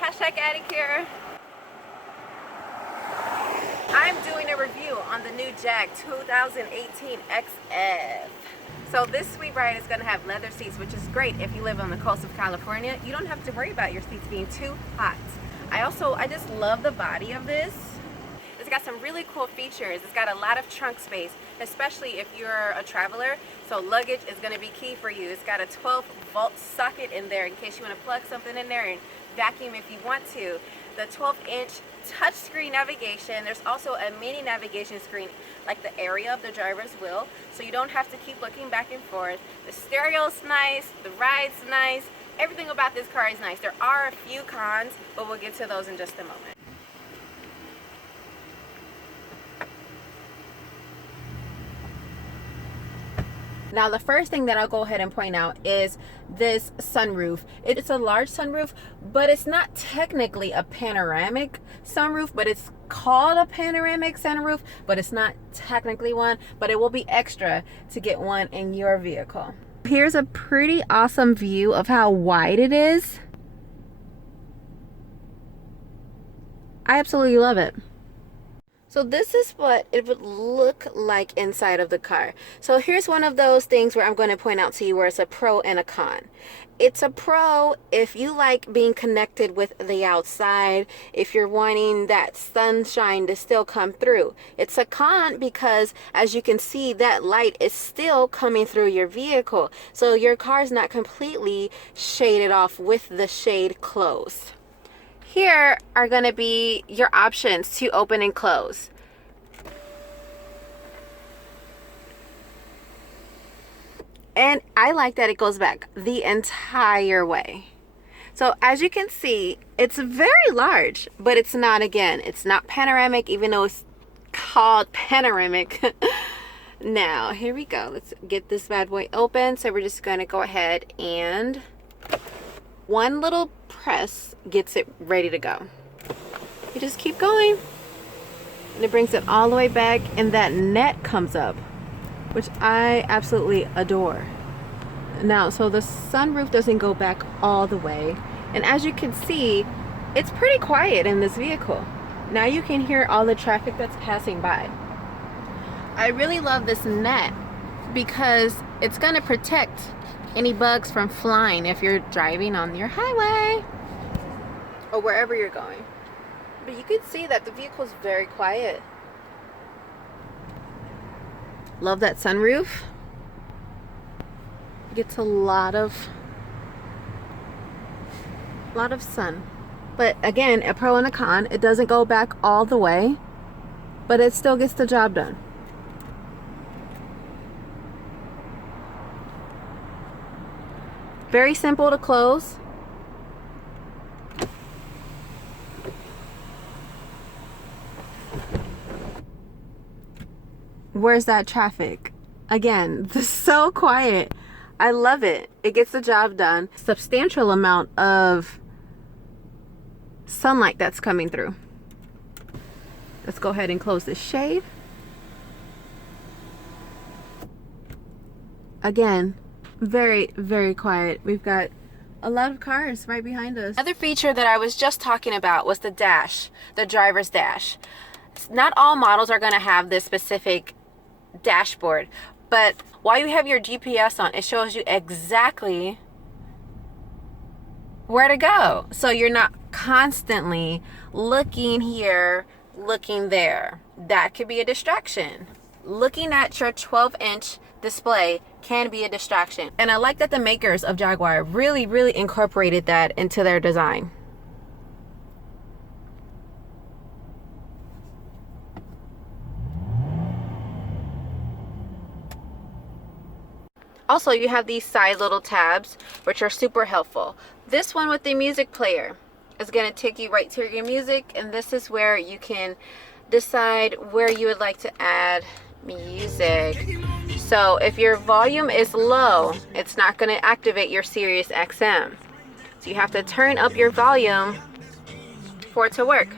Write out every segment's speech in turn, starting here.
hashtag Addict here. I'm doing a review on the new Jag 2018 XF. So this sweet ride is going to have leather seats, which is great if you live on the coast of California. You don't have to worry about your seats being too hot. I just love the body of this. It's got some really cool features. It's got a lot of trunk space, especially if you're a traveler. So luggage is going to be key for you. It's got a 12-volt socket in there in case you want to plug something in there and vacuum if you want to. The 12-inch touchscreen navigation. There's also a mini navigation screen like the area of the driver's wheel, so you don't have to keep looking back and forth. The stereo's nice, the ride's nice, everything about this car is nice. There are a few cons, but we'll get to those in just a moment. Now the first thing that I'll go ahead and point out is this sunroof. It's a large sunroof, but it's not technically a panoramic sunroof, but it's called a panoramic sunroof, but it's not technically one, but it will be extra to get one in your vehicle. Here's a pretty awesome view of how wide it is. I absolutely love it. So this is what it would look like inside of the car. So here's one of those things where I'm going to point out to you where it's a pro and a con. It's a pro if you like being connected with the outside, if you're wanting that sunshine to still come through. It's a con because, as you can see, that light is still coming through your vehicle. So your car's not completely shaded off with the shade closed. Here are going to be your options to open and close. And I like that it goes back the entire way. So as you can see, it's very large, but it's not, again, it's not panoramic, even though it's called panoramic. Now, here we go. Let's get this bad boy open. So we're just going to go ahead and one little press gets it ready to go. You just keep going and it brings it all the way back, and that net comes up, which I absolutely adore. Now, so the sunroof doesn't go back all the way, and as you can see, it's pretty quiet in this vehicle. Now you can hear all the traffic that's passing by. I really love this net because it's going to protect any bugs from flying if you're driving on your highway or wherever you're going. But you can see that the vehicle is very quiet. Love that sunroof. Gets a lot of sun. But again, a pro and a con. It doesn't go back all the way, but it still gets the job done. Very simple to close. Where's that traffic? Again, this is so quiet. I love it. It gets the job done. Substantial amount of sunlight that's coming through. Let's go ahead and close this shade. Again, very, very quiet. We've got a lot of cars right behind us. Another feature that I was just talking about was the dash, the driver's dash. Not all models are going to have this specific dashboard, but while you have your GPS on, it shows you exactly where to go. So you're not constantly looking here, looking there. That could be a distraction. Looking at your 12-inch display can be a distraction. And I like that the makers of Jaguar really incorporated that into their design. Also, you have these side little tabs, which are super helpful. This one with the music player is going to take you right to your music, and this is where you can decide where you would like to add music. So if your volume is low, it's not going to activate your Sirius XM. So you have to turn up your volume for it to work.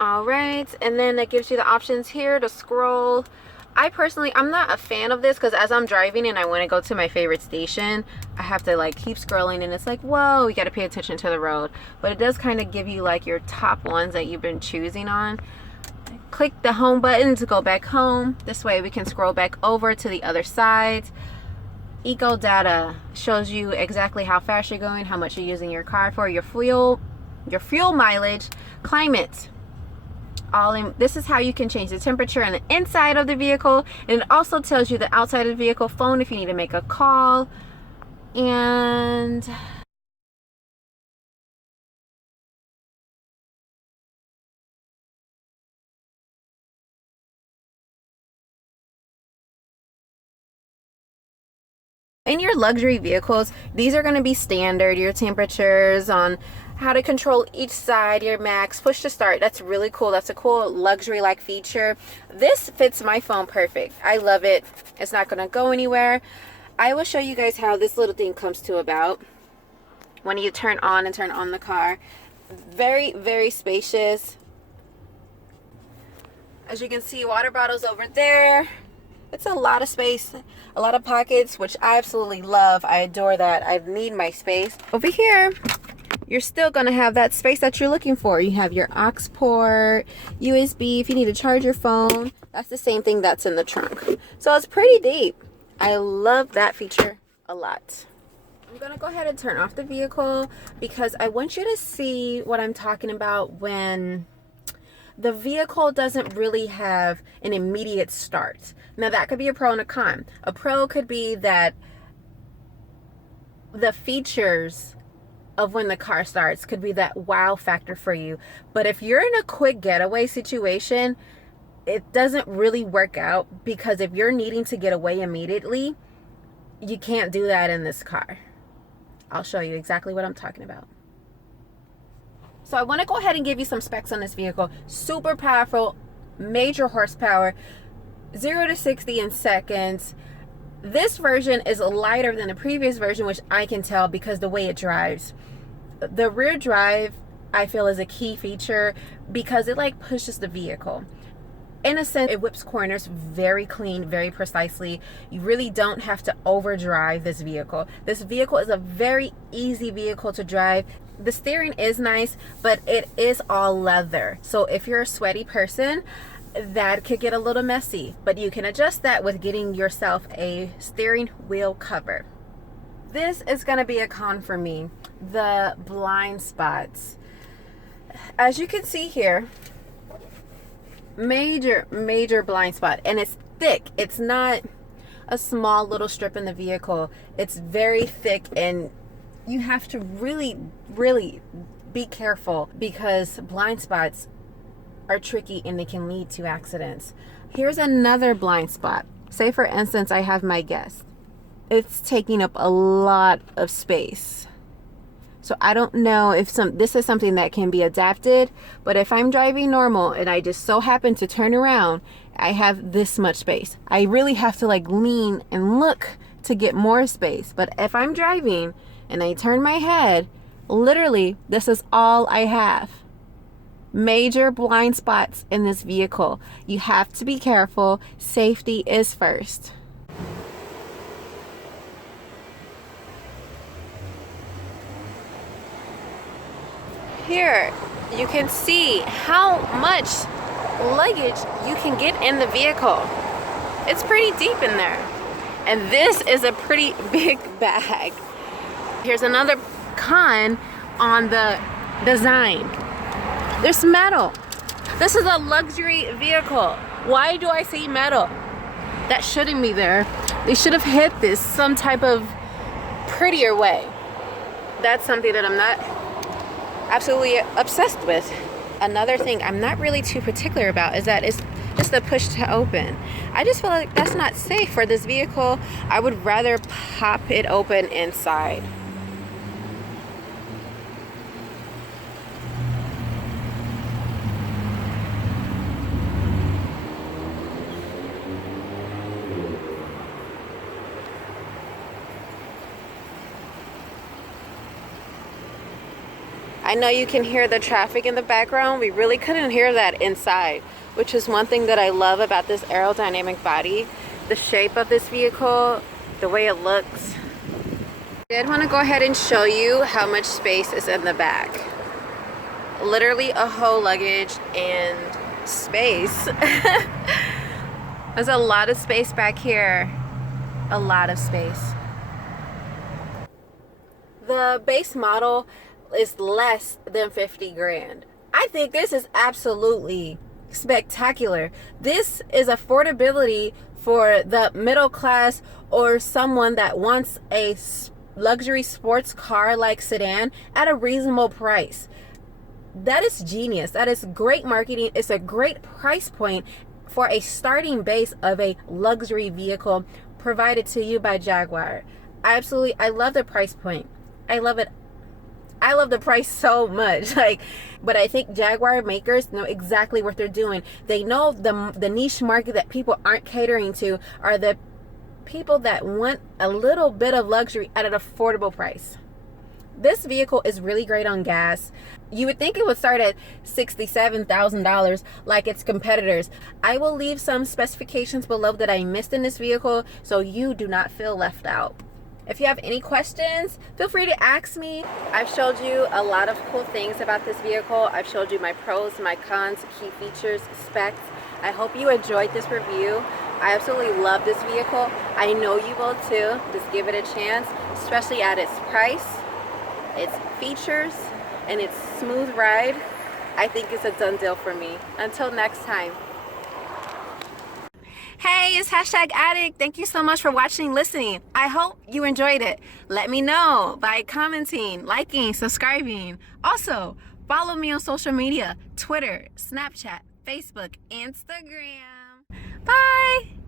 Alright, and then that gives you the options here to scroll I personally, I'm not a fan of this because as I'm driving and I want to go to my favorite station, I have to like keep scrolling and it's like, whoa, you got to pay attention to the road. But it does kind of give you like your top ones that you've been choosing on. Click the home button to go back home. This way we can scroll back over to the other side. Eco data shows you exactly how fast you're going, how much you're using your car for, your fuel mileage, climate. This is how you can change the temperature on the inside of the vehicle, and it also tells you the outside of the vehicle, phone if you need to make a call, and in your luxury vehicles, these are going to be standard, your temperatures on how to control each side, your max, push to start. That's really cool. That's a cool luxury like feature. This fits my phone perfect. I love it. It's not going to go anywhere. I will show you guys how this little thing comes to about when you turn on the car. Very, very spacious. As you can see, water bottles over there. It's a lot of space, a lot of pockets, which I absolutely love. I adore that. I need my space. Over here, you're still going to have that space that you're looking for. You have your aux port, USB if you need to charge your phone. That's the same thing that's in the trunk. So it's pretty deep. I love that feature a lot. I'm going to go ahead and turn off the vehicle because I want you to see what I'm talking about when the vehicle doesn't really have an immediate start. Now that could be a pro and a con. A pro could be that the features of when the car starts could be that wow factor for you. But if you're in a quick getaway situation, it doesn't really work out, because if you're needing to get away immediately, you can't do that in this car. I'll show you exactly what I'm talking about. So I want to go ahead and give you some specs on this vehicle. Super powerful, major horsepower, 0 to 60 in seconds. This version is lighter than the previous version, which I can tell because the way it drives. The rear drive, I feel, is a key feature because it like pushes the vehicle. In a sense, it whips corners very clean, very precisely. You really don't have to overdrive this vehicle. This vehicle is a very easy vehicle to drive. The steering is nice, but it is all leather. So if you're a sweaty person, that could get a little messy, but you can adjust that with getting yourself a steering wheel cover. This is going to be a con for me, the blind spots. As you can see here, major blind spot, and it's thick. It's not a small little strip in the vehicle. It's very thick, and you have to really be careful because blind spots are tricky and they can lead to accidents. Here's another blind spot. Say for instance, I have my guest. It's taking up a lot of space. So I don't know if this is something that can be adapted, but if I'm driving normal and I just so happen to turn around, I have this much space. I really have to like lean and look to get more space. But if I'm driving and I turn my head, literally this is all I have. Major blind spots in this vehicle. You have to be careful. Safety is first. Here you can see how much luggage you can get in the vehicle. It's pretty deep in there, and this is a pretty big bag. Here's another con on the design. There's metal. This is a luxury vehicle. Why do I say metal? That shouldn't be there. They should have hit this some type of prettier way. That's something that I'm not absolutely obsessed with. Another thing I'm not really too particular about is that it's just the push to open. I just feel like that's not safe for this vehicle. I would rather pop it open inside. I know you can hear the traffic in the background. We really couldn't hear that inside, which is one thing that I love about this aerodynamic body. The shape of this vehicle, the way it looks. I did want to go ahead and show you how much space is in the back. Literally a whole luggage and space. There's a lot of space back here. A lot of space. The base model is less than 50 grand. I think this is absolutely spectacular. This is affordability for the middle class or someone that wants a luxury sports car like sedan at a reasonable price. That is genius. That is great marketing. It's a great price point for a starting base of a luxury vehicle provided to you by Jaguar. I love the price point. I love it. I love the price so much. But I think Jaguar makers know exactly what they're doing. They know the niche market that people aren't catering to are the people that want a little bit of luxury at an affordable price. This vehicle is really great on gas. You would think it would start at $67,000 like its competitors. I will leave some specifications below that I missed in this vehicle so you do not feel left out. If you have any questions, feel free to ask me. I've showed you a lot of cool things about this vehicle. I've showed you my pros, my cons, key features, specs. I hope you enjoyed this review. I absolutely love this vehicle. I know you will too. Just give it a chance, especially at its price, its features, and its smooth ride. I think it's a done deal for me. Until next time. Hey, it's #addict. Thank you so much for watching and listening. I hope you enjoyed it. Let me know by commenting, liking, subscribing. Also, follow me on social media, Twitter, Snapchat, Facebook, Instagram. Bye.